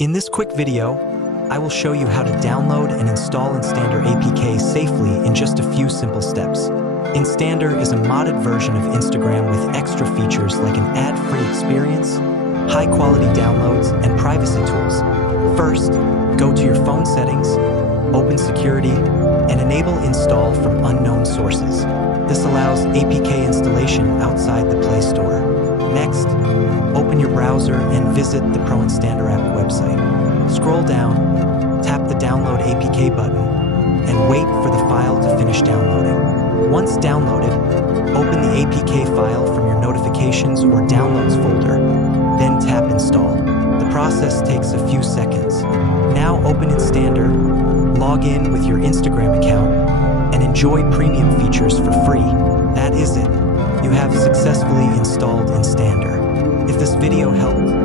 In this quick video, I will show you how to download and install Instander APK safely in just a few simple steps. Instander is a modded version of Instagram with extra features like an ad-free experience, high-quality downloads, and privacy tools. First, go to your phone settings, open security, and enable install from unknown sources. This allows APK installation outside the Play Store. Next, open your browser and visit the Instander app website. Scroll down, tap the Download APK button, and wait for the file to finish downloading. Once downloaded, open the APK file from your Notifications or Downloads folder, then tap Install. The process takes a few seconds. Now open Instander, log in with your Instagram account, and enjoy premium features for free. That is it. You have successfully installed Instander. If this video helped,